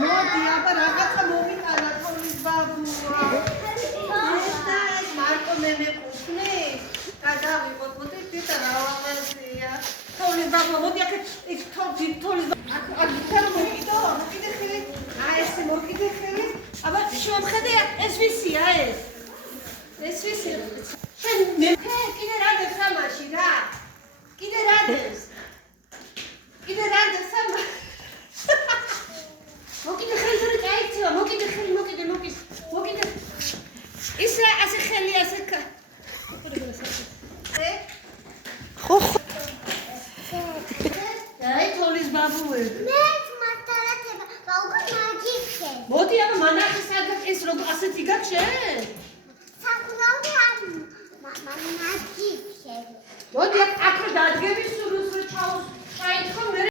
მოდი აბა რაღაცა მომიტანა თოლის ბაბუა. ეს მარკო მე მეკუთვნი? გადავიყოთ, მოდი თვითონ რა ვაღაზია. თოლის ბაბუა, მოდი აქ ის თოლის აქ ფერო მოკიდო, მოკიდე ხელი. ეს მოკიდე ხელი. აბა შევხედე ეს ვისია ეს? ეს ვისია? შენ მე კიდე რა დებს ამაში რა? კიდე რა დებს? კიდე რა დებს ამაში? მოკიდე ხელი თორე გაიქცევა, მოკიდე ხელი, მოკიდე. ის რა ასე ხელი ასე ხო. აი თოლის ბაბუები. მე მართალათება, როგორ მაგიქე. მოდი აბა მანახე სადაც ეს როგორ ასეთი გაჩენ? საკურაული არ მაგიქე. მოდი აქ დადგები სულს რო ჩაუს, ჩაითხო მე